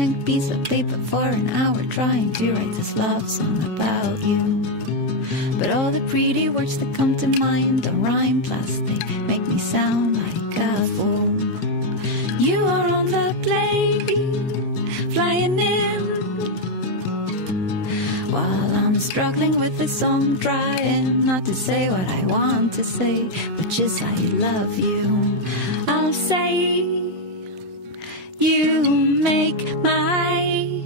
blank piece of paper for an hour trying to write this love song about you. But all the pretty words that come to mind don't rhyme, plus they make me sound like a fool. You are on the plane, flying in, while I'm struggling with this song, trying not to say what I want to say, which is I love you. I'll say you make my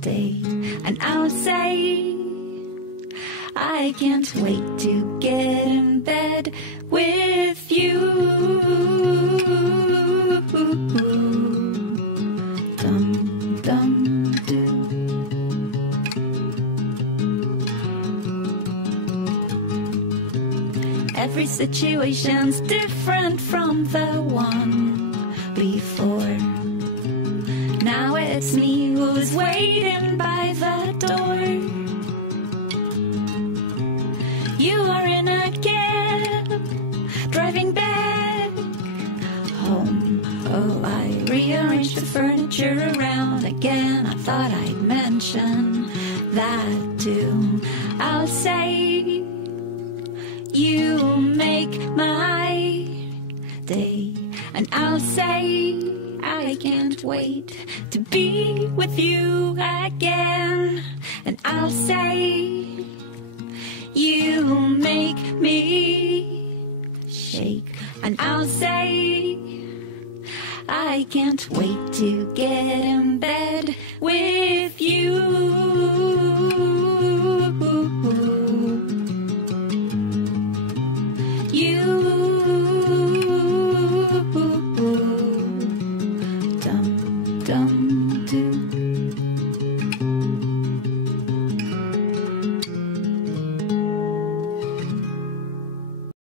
day, and I'll say I can't wait to get in bed with you. Dum dum doo. Every situation's different from the one before. Now it's me who's waiting by the door. You are in a cab, driving back home. Oh, I rearranged the furniture around again. I thought I'd mention that too. I'll say you make my day, and I'll say I can't wait to be with you again. And I'll say you make me shake, and I'll say I can't wait to get in bed